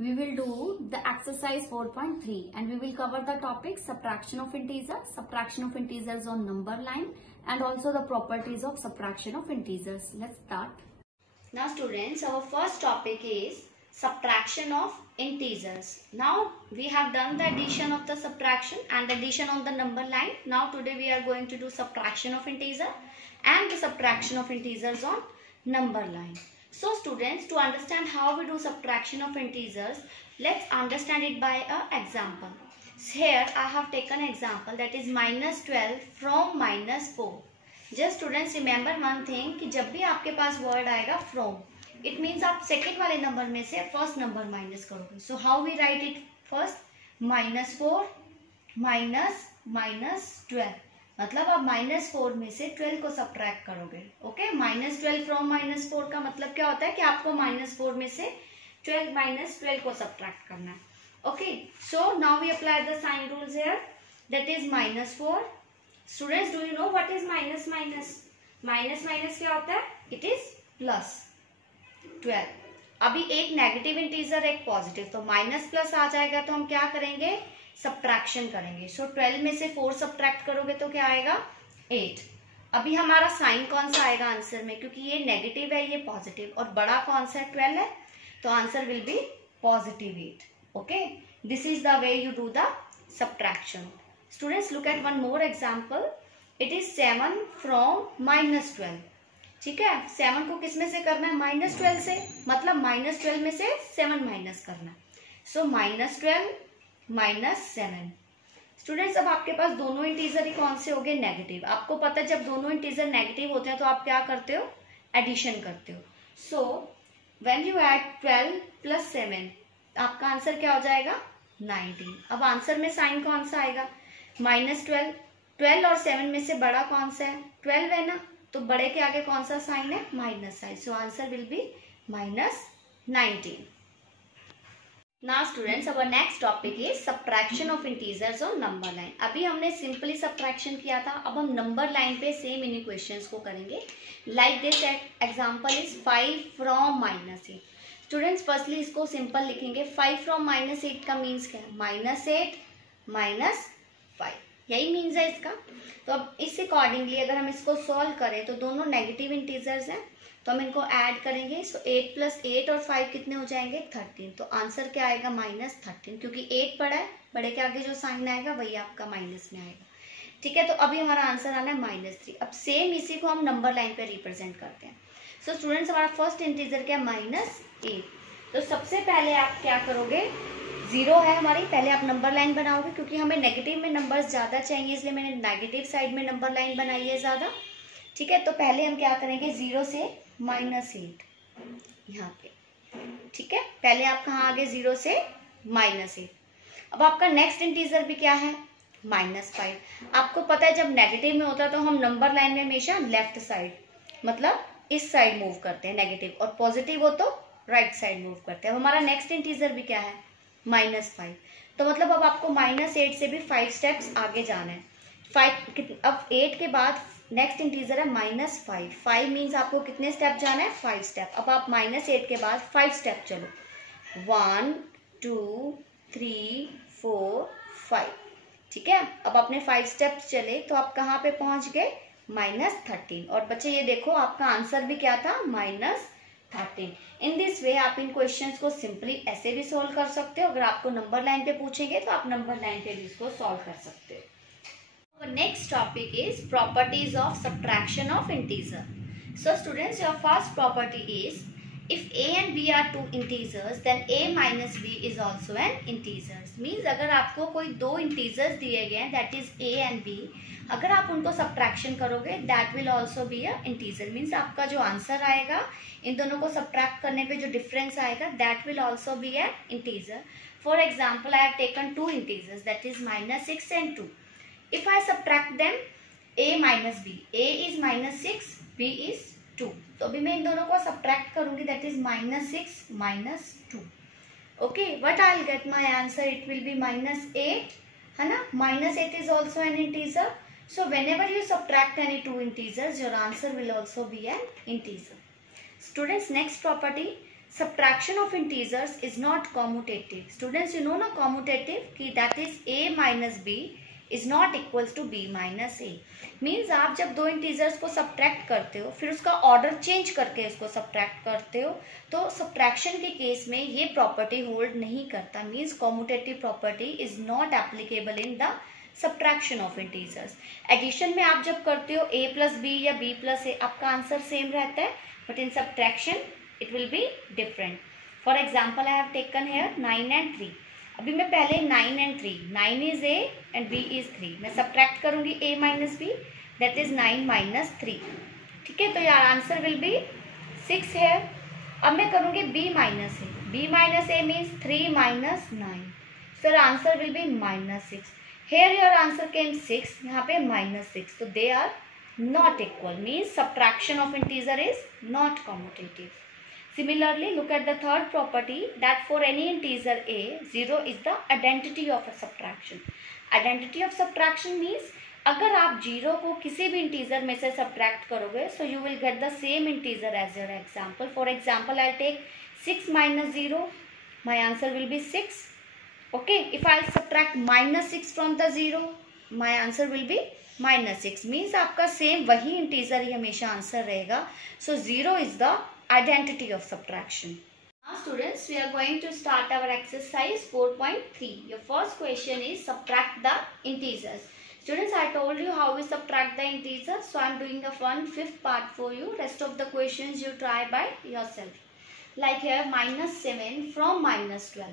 we will do the exercise 4.3 and we will cover the topic subtraction of integers on number line and also the properties of subtraction of integers. Let's start. Now students, our first topic is subtraction of integers. Now we have done the addition of the subtraction and addition on the number line. Now today we are going to do subtraction of integer and the subtraction of integers on number line. So students, to understand how we do subtraction of integers, let's understand it by an example. Here I have taken example, that is minus 12 from minus 4. Just students remember one thing कि जब भी आपके पास word आएगा from, it means आप second वाले number में से first number minus करोगे. So how we write it first? minus 4 minus 12. मतलब आप -4 में से 12 को सब्ट्रैक्ट करोगे. ओके, -12 फ्रॉम -4 का मतलब क्या होता है कि आपको -4 में से 12 को सब्ट्रैक्ट करना है. Okay, so now we apply the sign rules here. That is -4. Students, do you know what is minus minus क्या होता है? It is plus 12. अभी एक नेगेटिव इंटीजर एक पॉजिटिव, तो माइनस प्लस आ जाएगा तो हम क्या करेंगे? सब्ट्रैक्शन करेंगे. सो 12 में से 4 सब्ट्रैक्ट करोगे तो क्या आएगा? 8. अभी हमारा साइन कौन सा आएगा आंसर में? क्योंकि ये नेगेटिव है, ये पॉजिटिव, और बड़ा कौन सा है? 12 है, तो answer will B positive 8. Okay, this is the way you do the subtraction. Students, look at one more example. It is 7 from -12. ठीक है, 7 को किस में से करना है? -12 से, मतलब -12 में से 7 माइनस करना है. सो -12 -7. स्टूडेंट्स, अब आपके पास दोनों इंटीजर ही कौन से हो गए? नेगेटिव. आपको पता है जब दोनों इंटीजर नेगेटिव होते हैं तो आप क्या करते हो? एडिशन करते हो. So when you add 12 plus 7, आपका आंसर क्या हो जाएगा? 19. अब आंसर में साइन कौन सा आएगा? -12. 12 और 7 में से बड़ा कौन सा है? 12 है ना, तो बड़े के आगे कौन सा साइन है? Minus sign. So answer will be -19. Now students, our next topic is subtraction of integers on number line. अभी हमने सिंपली सब्ट्रैक्शन किया था, अब हम नंबर लाइन पे सेम इन्हीं क्वेश्चंस को करेंगे. Like this example is 5 from -8. Students, firstly इसको सिंपल लिखेंगे. 5 फ्रॉम -8 का मीन्स क्या है? -8 -5, यही मीन्स है इसका. तो अब इस अकॉर्डिंगली अगर हम इसको सॉल्व करें तो दोनों नेगेटिव इंटीजर्स हैं, तो हम इनको ऐड करेंगे. सो 8 + 8 और 5 कितने हो जाएंगे? 13. तो आंसर क्या आएगा? -13, क्योंकि 8 बड़ा है, बड़े के आगे जो साइन आएगा वही आपका माइनस में आएगा. ठीक है, तो अभी हमारा आंसर आना है -3. अब सेम इसी को हम नंबर लाइन पे रिप्रेजेंट करते हैं. सो स्टूडेंट्स, हमारा फर्स्ट इंटीजर क्या है? -8. तो सबसे पहले आप क्या करोगे? 0 है हमारी, पहले आप नंबर लाइन बनाओगे, क्योंकि हमें नेगेटिव में नंबर्स ज्यादा चाहिए इसलिए मैंने नेगेटिव साइड में नंबर लाइन बनाई है ज्यादा. ठीक है, तो पहले हम क्या करेंगे? 0 से -8 यहाँ पे. ठीक है, पहले आप कहाँ आ गए? 0 से -8. अब आपका नेक्स्ट इंटीजर भी क्या है? -5. आपको पता है जब नेगेटिव में होता है तो हम नंबर लाइन में हमेशा लेफ्ट साइड, मतलब इस साइड मूव करते हैं नेगेटिव, और पॉजिटिव हो तो राइट साइड मूव करते हैं. अब हमारा नेक्स्ट इंटीजर भी क्या है? -5. तो मतलब अब आपको -8 से भी 5 स्टेप्स आगे जाना है. 5, अब 8 के बाद नेक्स्ट इंटीजर है -5. 5 मीन्स आपको कितने स्टेप जाना है? 5 स्टेप. अब आप -8 के बाद 5 स्टेप चलो. 1 2 3 4 5. ठीक है, अब आपने 5 स्टेप्स चले तो आप कहाँ पे पहुंच गए? -13. और बच्चे ये देखो, आपका आंसर भी क्या था? -13. इन दिस वे आप इन क्वेश्चंस को सिंपली ऐसे भी सोल्व कर सकते हो. अगर आपको नंबर लाइन पे पूछेंगे तो आप नंबर लाइन पे भी इसको सोल्व कर सकते हो. Our next topic is properties of subtraction of integer. So students, your first property is if a and b are two integers, then a minus b is also an integer. Means अगर आपको कोई दो integers दिए गए हैं, that is a and b, अगर आप उनको subtraction करोगे, that will also be a integer. Means आपका जो आंसर आएगा इन दोनों को subtract करने पे जो difference आएगा, that will also be an integer. For example, I have taken two integers, that is -6 and 2. If I subtract them, a minus b, a is -6, b is 2. तो अभी मैं इन दोनों को subtract करूंगी, that is -6 - 2. Okay, what I'll get my answer? It will be -8, है ना? -8 is also an integer. So whenever you subtract any two integers, your answer will also be an integer. Students, next property, subtraction of integers is not commutative. Students, you know na commutative कि that is a minus b is not equals to b minus a. Means आप जब दो integers को subtract करते हो फिर उसका order change करके इसको सब्ट्रैक्ट करते हो तो सब्ट्रैक्शन के केस में ये प्रॉपर्टी होल्ड नहीं करता. Means commutative property is not applicable in the subtraction of integers. Addition में आप जब करते हो a प्लस बी या b प्लस a आपका आंसर सेम रहता है, but in subtraction it will be different. For example, I have taken here 9 and 3. अभी मैं पहले 9 and 3, 9 is a and b is 3. मैं subtract करूंगी a minus b, that is 9 minus 3. ठीक है, तो यार आंसर will be 6 here. अब मैं करूंगी b minus a. b minus a means 3 minus 9. So your answer will be minus 6. Here your answer came 6. यहाँ पे minus 6. So they are not equal. Means subtraction of integer is not commutative. Similarly, look at the third property that for any integer a, 0 is the identity of a subtraction. Identity of subtraction means अगर आप 0 को किसी भी integer में से subtract करोगे so you will get the same integer as your example. For example, I'll take 6 minus 0. My answer will be 6. Okay, if I subtract minus 6 from the 0, my answer will be minus 6. Means आपका same वही integer ही हमेशा answer रहेगा. So 0 is the identity of subtraction. Now students, we are going to start our exercise 4.3. Your first question is subtract the integers. Students, I told you how we subtract the integers, so I am doing the 1/5 part for you. Rest of the questions you try by yourself. Like here minus 7 from minus 12.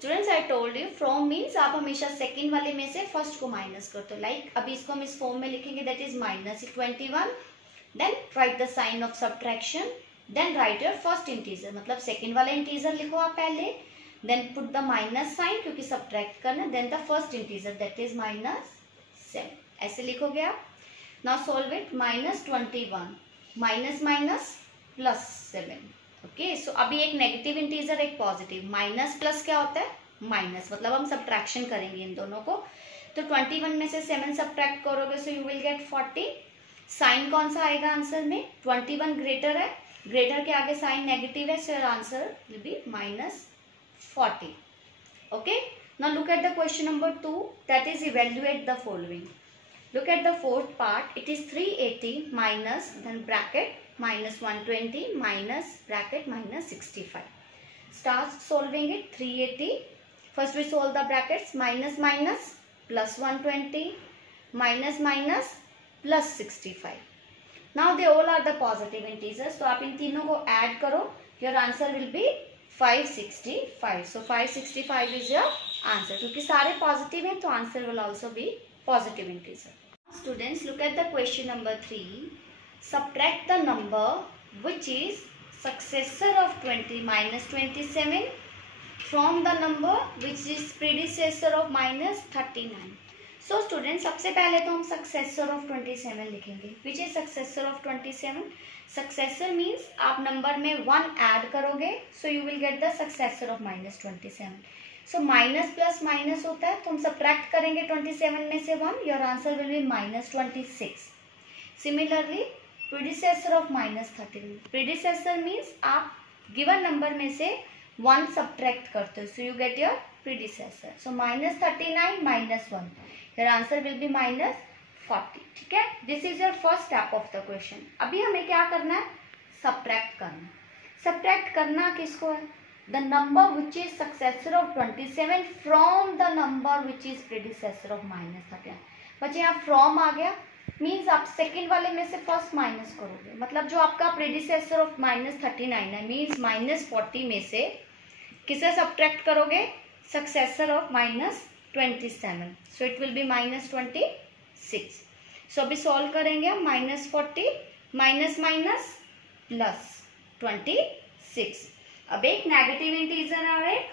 Students, I told you from means आप हमेशा second वाले में से first को minus करते हो. Like अभी इसको हम इस फॉर्म में लिखेंगे, that is minus 21. Then write the sign of subtraction. Then write your first integer. मतलब सेकेंड वाला इंटीजर लिखो आप पहले. Then put the minus sign क्योंकि सब्ट्रैक्ट करना. Then the first integer that is minus 7. ऐसे लिखोगे आप. Now solve it. minus 21 minus minus plus 7. Okay, so अभी एक नेगेटिव इंटीजर एक पॉजिटिव. माइनस प्लस क्या होता है? माइनस. मतलब हम सब्ट्रैक्शन करेंगे इन दोनों को. तो 21 में से 7 सब्ट्रैक्ट करोगे so you will get 40. Sign कौन सा आएगा आंसर में? 21 ग्रेटर है. ग्रेटर के आगे साइन नेगेटिव है, so your answer will be minus 40. Okay, now look at the question number 2, that is evaluate the following. Look at the fourth part. It is 380 minus then bracket minus 120 minus bracket minus 65. Start solving it. 380, first we solve the brackets. Minus minus plus 120 minus minus plus 65. Now they all are the positive integers. तो आप इन तीनों को add करो. Your answer will be 565. So 565 is your answer. क्योंकि सारे positive हैं तो answer will also be positive integer. Students, look at the question number 3. Subtract the number which is successor of 20 minus 27 from the number which is predecessor of minus 39. So students, सबसे पहले तो हम successor of 27 लिखेंगे. Which is successor of 27? Successor means आप number में 1 add करोगे so you will get the successor of minus 27. So minus plus minus होता है तो हम subtract करेंगे 27 में से 1. Your answer will be minus 26. Similarly, predecessor of minus 13. Predecessor means आप given number में से 1 subtract करते हो so you get your predecessor. So minus 39 minus 1. Your answer will be minus 40. ठीक है, this is your first step of the question. अभी हमें क्या करना है? सब्ट्रैक्ट करना. सब्ट्रैक्ट करना किसको है? The number which is successor of 27 from the number which is predecessor of minus 39. बच्चे यहाँ from आ गया मीन्स आप सेकेंड वाले में से फर्स्ट माइनस करोगे. मतलब जो आपका predecessor of minus 39 है मीन्स minus 40 में से किसे सब्ट्रैक्ट करोगे? Successor of minus 27. So it will be minus 26. So अभी सॉल्व करेंगे हम. minus 40 minus minus plus 26. अब एक नेगेटिव इंटीजर है और एक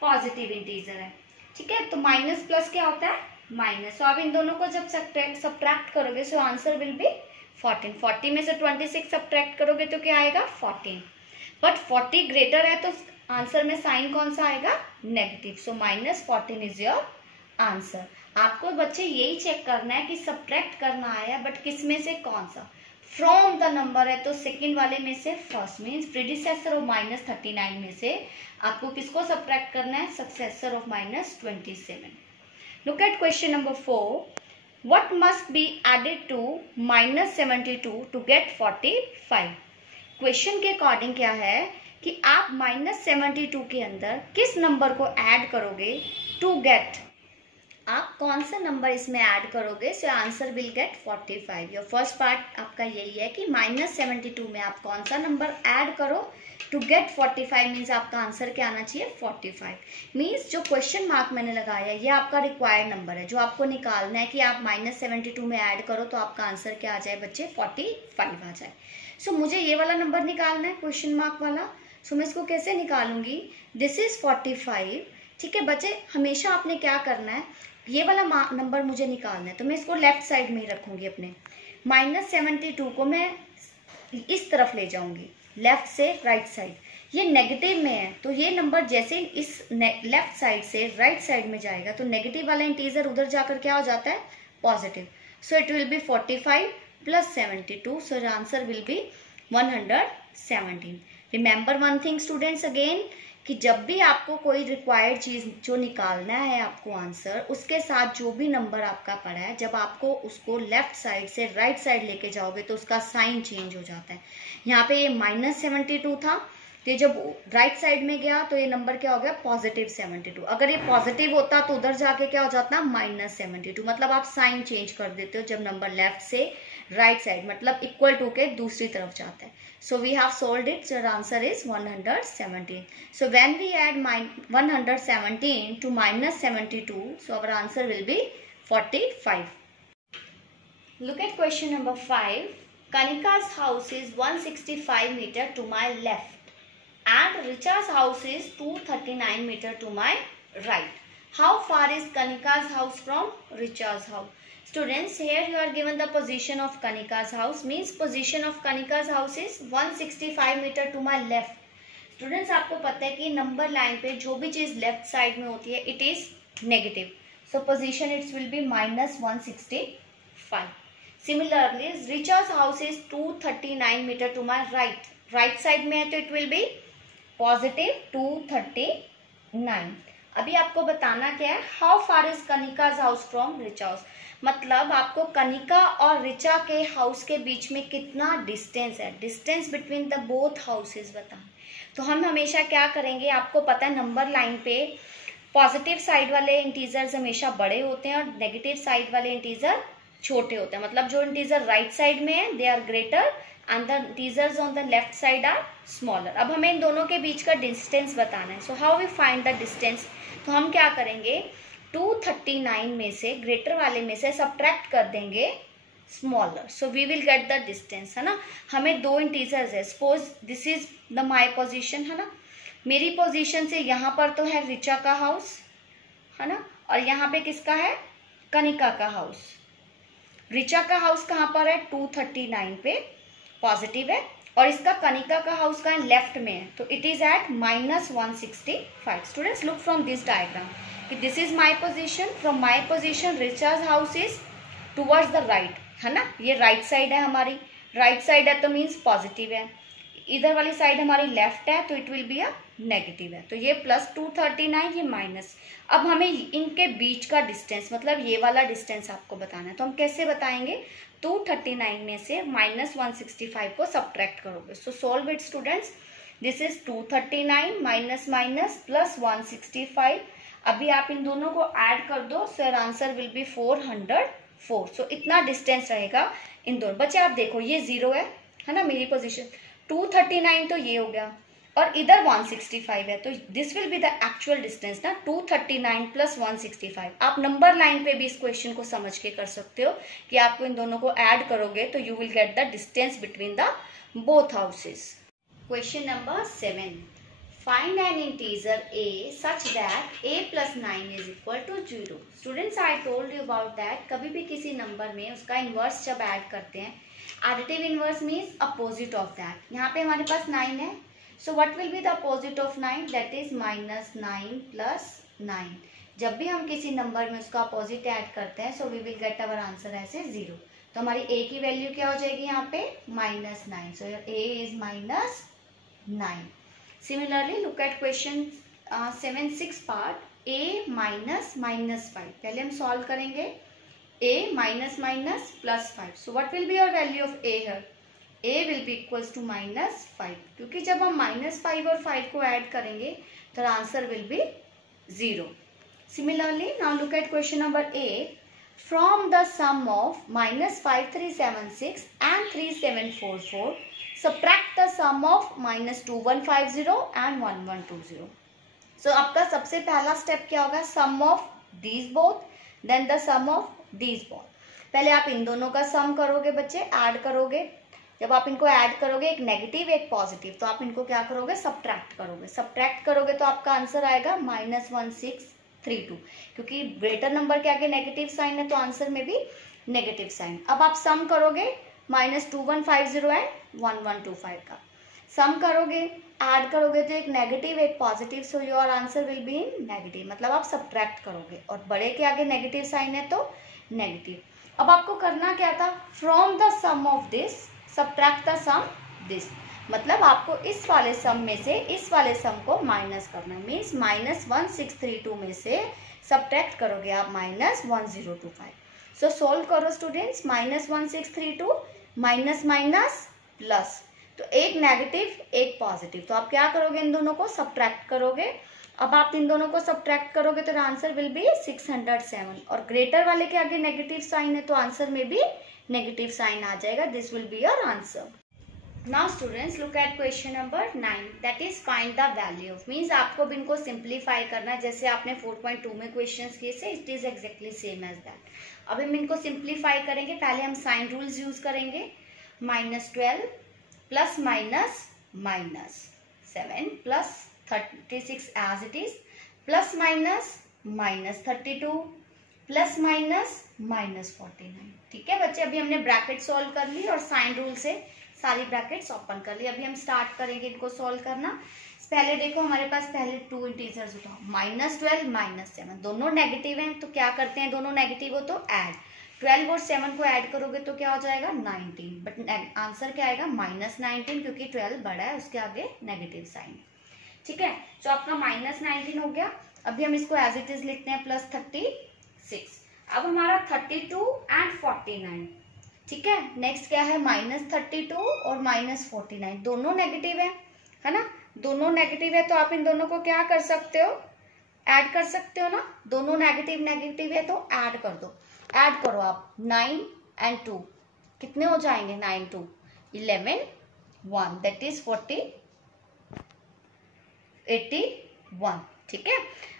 पॉजिटिव इंटीजर है. ठीक है, तो माइनस प्लस क्या होता है? माइनस. तो आप इन दोनों को जब सब्ट्रैक्ट करोगे सो आंसर विल बी 14. 40 में से 26 सब्ट्रैक्ट करोगे तो क्या आएगा? 14. बट 40 ग्रेटर है तो आंसर में साइन कौन सा आएगा? Negative. So minus 14 is your answer. आपको बच्चे यही चेक करना है कि सब्ट्रैक्ट करना आया बट किस में से कौन सा? फ्रॉम द नंबर है तो सेकंड वाले में से फर्स्ट, मीन्स प्रीडिसेसर ऑफ -39 में से आपको किसको सब्ट्रैक्ट करना है, successor of -27. Look at question number 4. What must be added to -72 to get 45. Question के अकॉर्डिंग क्या है कि आप -72 के अंदर किस नंबर को ऐड करोगे टू गेट, आप कौन सा नंबर इसमें ऐड करोगे, so answer will get 45. Your first part आपका यही है कि -72 में आप कौन सा नंबर ऐड करो टू गेट 45, मीन्स आपका आंसर क्या आना चाहिए, 45. मीन्स जो क्वेश्चन मार्क मैंने लगाया है ये आपका रिक्वायर्ड नंबर है जो आपको निकालना है कि आप -72 में ऐड करो तो आपका आंसर क्या आ जाए बच्चे, 45 आ जाए. सो मुझे ये वाला नंबर निकालना है क्वेश्चन मार्क वाला. सो मैं इसको कैसे निकालूंगी, दिस इज 45. ठीक है बच्चे, हमेशा आपने क्या करना है, ये वाला नंबर मुझे निकालना है तो मैं इसको लेफ्ट साइड में ही रखूंगी अपने. -72 को मैं इस तरफ ले जाऊंगी, लेफ्ट से राइट साइड. ये नेगेटिव में है तो ये नंबर जैसे इस लेफ्ट साइड से राइट साइड में जाएगा तो नेगेटिव वाला इंटीजर उधर जाकर क्या हो जाता है, positive. So it will be 45 + 72. So answer will B 117. Remember one thing students again, कि जब भी आपको कोई रिक्वायर्ड चीज जो निकालना है आपको आंसर, उसके साथ जो भी नंबर आपका पड़ा है, जब आपको उसको लेफ्ट साइड से राइट साइड लेके जाओगे तो उसका साइन चेंज हो जाता है. यहाँ पे ये -72 था तो जब राइट साइड में गया तो ये नंबर क्या हो गया, +72. अगर ये पॉजिटिव होता तो उधर जाके क्या हो जाता, -72. मतलब आप साइन चेंज कर देते हो जब नंबर लेफ्ट से राइट साइड मतलब इक्वल टू के दूसरी तरफ जाता है. So we have solved it. So the answer is 117. So when we add 117 to -72, so our answer will be 45. Look at question number 5. Kanika's house is 165 meter to my left and Richa's house is 239 meter to my right. How far is Kanika's house from Richa's house? Students, here you are given the position of Kanika's house, means position of Kanika's house is 165 meter to my left. Students, आपको पता है कि number line पे जो भी चीज left side में होती है it is negative, so position it's will be -165. Similarly Richa's house is 239 meter to my right. Right side में है तो इट विल बी +239. अभी आपको बताना क्या है, how far is Kanika's house from Richa house, मतलब आपको कनिका और रिचा के हाउस के बीच में कितना डिस्टेंस है, distance between the both houses बताना. तो हम हमेशा क्या करेंगे, आपको पता है नंबर लाइन पे पॉजिटिव साइड वाले इंटीजर्स हमेशा बड़े होते हैं और नेगेटिव साइड वाले इंटीजर छोटे होते हैं. मतलब जो इंटीजर राइट साइड में है they are greater and the integers on the left side are smaller. अब हमें इन दोनों के बीच का डिस्टेंस बताना है. So how we find the distance, तो हम क्या करेंगे, 239 में से ग्रेटर वाले में से सब्ट्रैक्ट कर देंगे smaller, so we will get the distance, है ना. हमें दो इंटीजर्स है, suppose this is the my position, है ना. मेरी पोजीशन से यहाँ पर तो है रिचा का हाउस, है ना, और यहाँ पे किसका है, कनिका का हाउस. रिचा का हाउस कहाँ पर है, 239 पे पॉजिटिव है और इसका कनिका का हाउस का लेफ्ट में है तो it is at -165. Students look from this diagram कि this is my position, from my position Richa's house is towards the right, है ना. ये राइट साइड है हमारी, राइट साइड है तो मीन्स पॉजिटिव है, इधर वाली साइड हमारी लेफ्ट है तो it will be a negative है. तो ये +239, ये माइनस. अब हमें इनके बीच का डिस्टेंस मतलब ये वाला डिस्टेंस आपको बताना है, तो हम कैसे बताएंगे, 239 में से -165 को सब्ट्रैक्ट करोगे. सो solve it students. This is 239 minus minus +165. अभी आप इन दोनों को ऐड कर दो, सो आंसर विल बी 404. सो इतना डिस्टेंस रहेगा इन दोनों. बच्चे आप देखो ये 0 है ना मेरी पोजीशन, 239 तो ये हो गया और इधर 165 है तो this will be the actual distance ना, 239 + 165. आप नंबर लाइन पे भी इस क्वेश्चन को समझ के कर सकते हो कि आपको इन दोनों को ऐड करोगे तो you will get the distance between the both houses. Question number 7. Find N integer a such that a + 9 is equal to 0. Students I told you about that, कभी भी किसी नंबर में उसका इनवर्स जब ऐड करते हैं, additive inverse means opposite of that. यहाँ पे हमारे पास 9 है, सो what will be the opposite of 9, that is -9 + 9. जब भी हम किसी नंबर में उसका अपोजिट ऐड करते हैं so we will get our answer as a 0. तो हमारी a की वैल्यू क्या हो जाएगी यहाँ पे -9. So a is -9. Similarly look at question 7-6 part a -5. पहले हम सॉल्व करेंगे a -+5. So what will be your value of a here? a will be equals to -5, क्योंकि जब हम -5 और 5 को ऐड करेंगे तो answer will B 0. Similarly, now look at question number 8. From the sum of -5376 and 3744, subtract the sum of -2150 and 1120. So आपका सबसे पहला स्टेप क्या होगा? Sum of these both, then the sum of these both. पहले आप इन दोनों का सम करोगे बच्चे, ऐड करोगे. जब आप इनको ऐड करोगे, एक नेगेटिव एक पॉजिटिव, तो आप इनको क्या करोगे? सब्ट्रैक्ट करोगे. सब्ट्रैक्ट करोगे तो आपका आंसर आएगा -1632, क्योंकि ग्रेटर नंबर के आगे नेगेटिव साइन है तो आंसर में भी नेगेटिव साइन. अब आप सम करोगे -2150 एंड 1125 का सम करोगे, ऐड करोगे तो एक नेगेटिव एक positive, so your answer will be in negative. मतलब आप सब्ट्रैक्ट करोगे और बड़े के आगे नेगेटिव साइन है तो नेगेटिव. अब आपको करना क्या था? From the sum of this subtract the sum this. मतलब आपको इस वाले सम में से इस वाले सम को माइनस करना है. मीन्स -1632 में से सब्ट्रैक्ट करोगे आप -1025. सो सोल्व करो स्टूडेंट्स. -1632 माइनस माइनस प्लस, तो एक नेगेटिव एक पॉजिटिव, तो आप क्या करोगे? इन दोनों को सब्ट्रैक्ट करोगे. अब आप इन दोनों को सब्ट्रैक्ट करोगे तो आंसर विल बी 607, और ग्रेटर वाले के आगे नेगेटिव साइन है तो आंसर में भी नेगेटिव साइन आ जाएगा. This will be your answer. Now students look at question number 9, that is find the value of. Means आपको भी इनको सिंप्लीफाई करना है. जैसे आपने 4.2 में क्वेश्चंस किए थे, it is exactly same as that. अब हम इनको सिंप्लीफाई करेंगे. पहले हम साइन रूल्स यूज करेंगे. -12 plus minus -7 plus 36 as it is, plus minus -32 plus minus -49. ठीक है बच्चे, अभी हमने ब्रैकेट सॉल्व कर ली और साइन रूल से सारी ब्रैकेट्स ओपन कर ली. अभी हम स्टार्ट करेंगे इनको सॉल्व करना. पहले देखो हमारे पास पहले 2 इंटीजर्स उठाओ. -12 -7 दोनों नेगेटिव हैं, तो क्या करते हैं? दोनों नेगेटिव हो तो ऐड. 12 और 7 को ऐड करोगे तो क्या हो जाएगा? 19. बट आंसर क्या आएगा? -19, क्योंकि 12 बड़ा है, उसके आगे नेगेटिव साइन. ठीक है, तो आपका -19 हो गया. अभी हम इसको एज इट इज लिखते हैं +36. अब हमारा 32 एंड 49. ठीक है, नेक्स्ट क्या है? -32 और -49 दोनों नेगेटिव है ना? दोनों नेगेटिव है तो आप इन दोनों को क्या कर सकते हो? ऐड कर सकते हो ना. दोनों नेगेटिव नेगेटिव है तो ऐड कर दो. ऐड करो आप. 9 एंड 2 कितने हो जाएंगे? 9 2 11 1, दैट इज 81. ठीक है,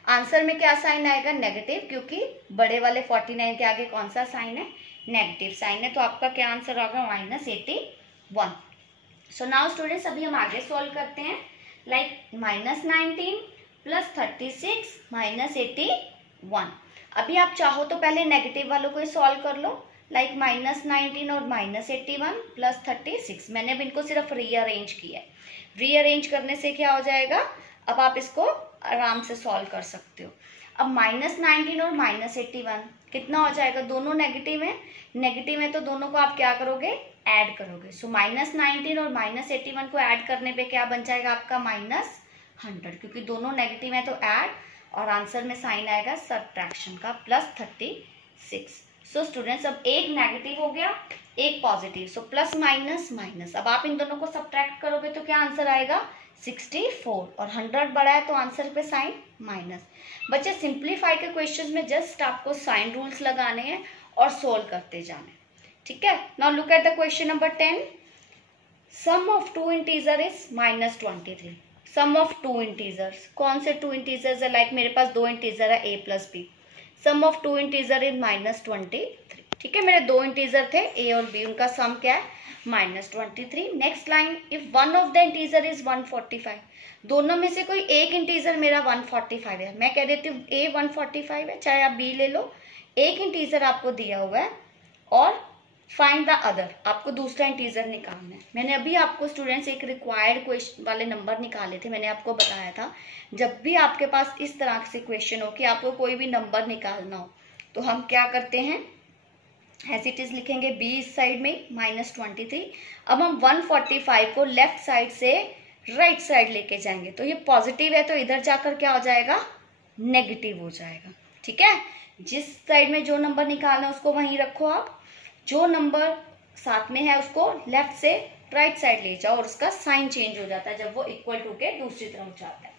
आंसर में क्या साइन आएगा? नेगेटिव, क्योंकि बड़े वाले 49 के आगे कौन सा साइन है? नेगेटिव साइन है. तो आपका क्या आंसर होगा? -81. सो नाउ स्टूडेंट्स अभी हम आगे सॉल्व करते हैं. Like -19 plus 36 -81. अभी आप चाहो तो पहले नेगेटिव वालों को ही सॉल्व कर लो. लाइक -19 और -81 प्लस 36. मैंने अब इनको सिर्फ रीअरेंज किया है. रीअरेंज करने से क्या हो जाएगा? अब आप इसको आराम से सॉल्व कर सकते हो. अब -19 और -81 कितना हो जाएगा? दोनों नेगेटिव है. नेगेटिव है तो दोनों को आप क्या करोगे? ऐड करोगे. सो -19 और -81 को ऐड करने पे क्या बन जाएगा आपका? -100, क्योंकि दोनों नेगेटिव है तो ऐड, और आंसर में साइन आएगा सब्ट्रैक्शन का +36. सो स्टूडेंट्स अब एक नेगेटिव हो गया, एक positive, so plus minus minus. अब आप इन दोनों को सब्ट्रैक्ट करोगे तो क्या आंसर आएगा? 64, और 100 बड़ा है तो आंसर पे साइन माइनस. बच्चे सिंप्लीफाई के क्वेश्चंस में जस्ट आपको साइन रूल्स लगाने हैं और सोल्व करते जाने. ठीक है, now look at the question number 10. Sum of 2 integer is -23. Sum of 2 integers, कौन से 2 इंटीजर्स है? लाइक मेरे पास 2 इंटीजर है a plus b. Sum of 2 integer is -23. ठीक है, मेरे 2 इंटीजर थे a और b, उनका सम क्या है? -23. Next line, if one of the integer is 145. दोनों में से कोई एक इंटीजर मेरा 145 है. मैं कह देती हूँ a 145 है, चाहे आप b ले लो. एक इंटीजर आपको दिया हुआ है और फाइंड द अदर, आपको दूसरा इंटीजर निकालना है. मैंने अभी आपको स्टूडेंट्स एक रिक्वायर्ड क्वेश्चन वाले नंबर निकाले थे. मैंने आपको बताया था जब भी आपके पास इस तरह से क्वेश्चन हो कि आपको कोई भी नंबर निकालना हो तो हम क्या करते हैं? एज इट इज लिखेंगे, बी इस साइड में -23। अब हम 145 को लेफ्ट साइड से राइट साइड लेके जाएंगे, तो ये पॉजिटिव है तो इधर जाकर क्या हो जाएगा, नेगेटिव हो जाएगा। ठीक है, जिस साइड में जो नंबर निकालना है उसको वहीं रखो आप, जो नंबर साथ में है उसको लेफ्ट से राइट साइड ले जाओ और उसका साइन चेंज हो जाता है जब वो इक्वल टू के दूसरी तरफ जाता है।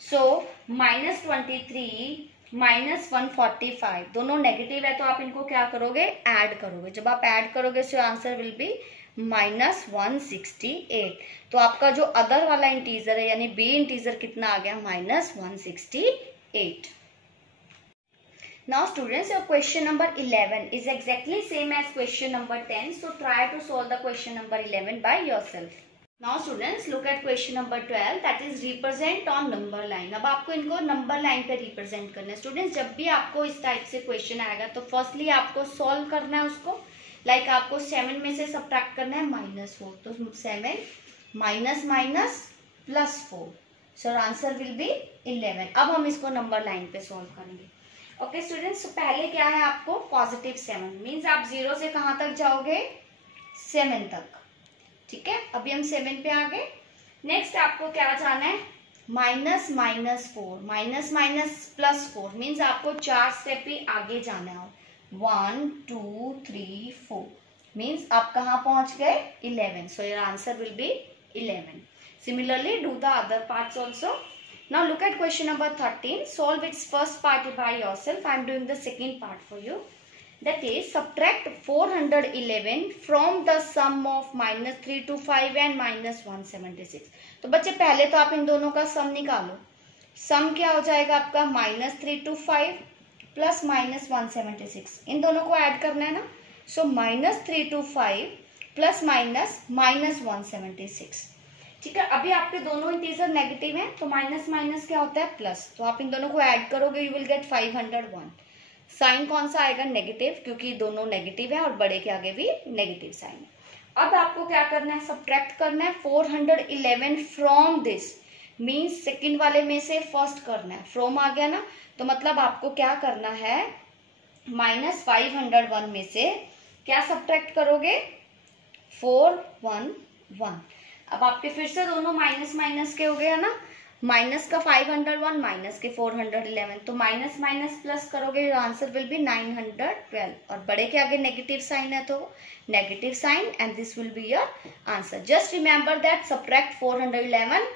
सो -23 -145 दोनों नेगेटिव है तो आप इनको क्या करोगे, ऐड करोगे। जब आप ऐड करोगे सो आंसर विल बी -168। तो आपका जो अदर वाला इंटीजर है यानी बी इंटीजर कितना आ गया, -168। Now students, your question number 11 is exactly same as question number 10. So try to solve the question number 11 by yourself. Now students, look at question number 12, that is represent on number line. अब आपको इनको number line पे represent करना है। Students, जब भी आपको इस टाइप से क्वेश्चन आएगा तो फर्स्टली आपको सॉल्व करना है उसको। लाइक आपको 7 में से सब्ट्रैक्ट करना है -4, तो 7 minus minus +4, so answer will B 11। अब हम इसको नंबर लाइन पे सॉल्व करेंगे। ओके स्टूडेंट्स, पहले क्या है आपको +7 मीन्स आप 0 से कहाँ तक जाओगे, 7 तक। ठीक है, अभी हम 7 पे आ गए। नेक्स्ट आपको क्या जाना है, -4 माइनस माइनस +4 मीन्स आपको 4 स्टेप ही आगे जाना है। 1 2 3 4 मीन्स आप कहाँ पहुंच गए, 11। So your answer will B 11। Similarly, do the other parts also. Now look at question number 13. Solve its first part by yourself. I am doing the second part for you. That is, subtract 411 from the sum of -325 and -176. तो बच्चे पहले तो आप इन दोनों का सम निकालो। सम क्या हो जाएगा आपका, -325 प्लस -176। इन दोनों को ऐड करना है ना। सो -325 प्लस -176। ठीक है, अभी आपके दोनों इंटीजर नेगेटिव हैं तो माइनस माइनस क्या होता है, प्लस। तो आप इन दोनों को ऐड करोगे, यू विल गेट 501। साइन कौन सा आएगा, नेगेटिव, क्योंकि दोनों नेगेटिव है और बड़े के आगे भी नेगेटिव साइन है। अब आपको क्या करना है, सब्ट्रैक्ट करना है 411 फ्रॉम दिस, मीन्स सेकेंड वाले में से फर्स्ट करना है। फ्रॉम आ गया ना, तो मतलब आपको क्या करना है, -501 में से क्या सब्ट्रैक्ट करोगे, 411। अब आपके फिर से दोनों माइनस माइनस के हो गया ना, माइनस का 501 माइनस के 411, तो माइनस माइनस प्लस करोगे, आंसर विल बी 912। और बड़े के आगे नेगेटिव साइन है तो negative sign, and this will be your answer. Just remember that subtract 411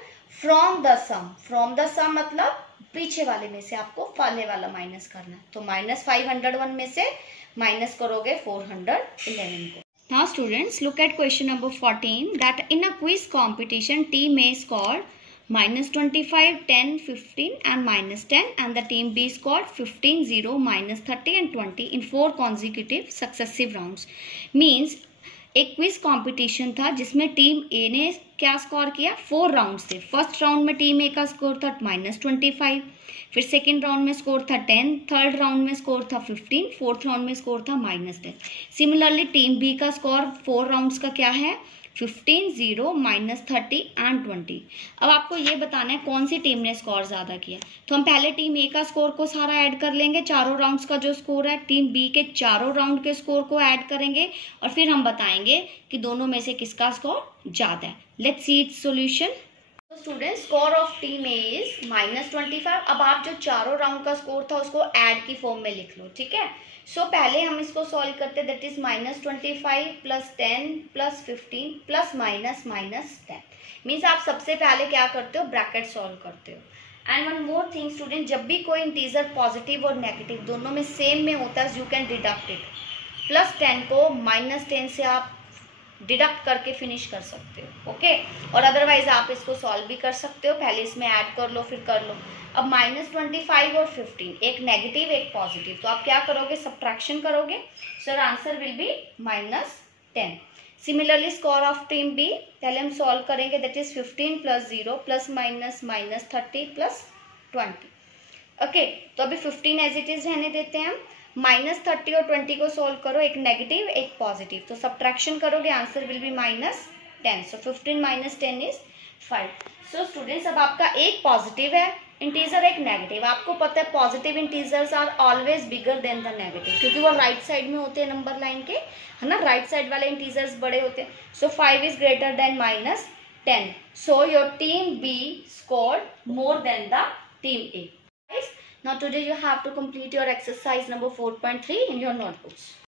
from the sum. From the sum मतलब पीछे वाले में से आपको पहले वाला माइनस करना है। तो -501 में से माइनस करोगे 411 को। Now students, look at question number 14, that in a quiz competition team A scored -25, 10, 15 and -10 and the team B scored 15, 0, -30 and 20 in 4 consecutive successive rounds. Means एक क्विज कंपटीशन था जिसमें टीम ए ने क्या स्कोर किया, 4 round थे। First round में team ए का score था -25, फिर सेकेंड राउंड में स्कोर था 10, थर्ड राउंड में स्कोर था 15, फोर्थ राउंड में स्कोर था -10। सिमिलरली टीम बी का स्कोर 4 राउंड्स का क्या है, 15, 0, -30 एंड 20। अब आपको ये बताना है कौन सी टीम ने स्कोर ज़्यादा किया। तो हम पहले टीम ए का स्कोर को सारा ऐड कर लेंगे, चारों राउंड्स का जो स्कोर है, टीम बी के चारों राउंड के स्कोर को ऐड करेंगे और फिर हम बताएंगे कि दोनों में से किसका स्कोर ज़्यादा है। Let's see it's solution. Student, score of team A is -25। अब आप जो चारों राउंड का स्कोर था उसको ऐड की फॉर्म में लिख लो। ठीक है, सो पहले हम इसको सॉल्व करते, that is -25 plus 10 plus 15 plus -10 means आप सबसे पहले क्या करते हो, ब्रैकेट सॉल्व करते हो। And one more thing student, जब भी कोई इंटीजर पॉजिटिव और नेगेटिव दोनों में सेम में होता है, यू कैन डिडक्ट इट। +10 को -10 से आप डिडक्ट करके फिनिश कर सकते हो। ओके, और अदरवाइज आप इसको सॉल्व भी कर सकते हो, पहले इसमें ऐड कर लो फिर कर लो। अब -25 और 15, एक नेगेटिव एक पॉजिटिव, तो आप क्या करोगे, सब्ट्रैक्शन करोगे। So answer will be -10। Similarly score of team B, पहले हम सॉल्व करेंगे, दैट इज 15 + 0 + -30 + 20। ओके, तो अभी 15 एज इट इज रहने देते हैं हम। -30 और 20 को सोल्व करो, एक नेगेटिव एक पॉजिटिव, तो सब्ट्रैक्शन करोगे, answer will be -10। So 15 - 10 is 5। So students, अब आपका एक पॉजिटिव है इंटीजर एक नेगेटिव, आपको पता है positive integers are always bigger than the negative, क्योंकि वो राइट साइड में होते हैं नंबर लाइन के, है ना, राइट साइड वाले इंटीजर्स बड़े होते हैं. सो 5 is greater than -10. So your team B scored more than the team A. Now today you have to complete your exercise number 4.3 in your notebooks.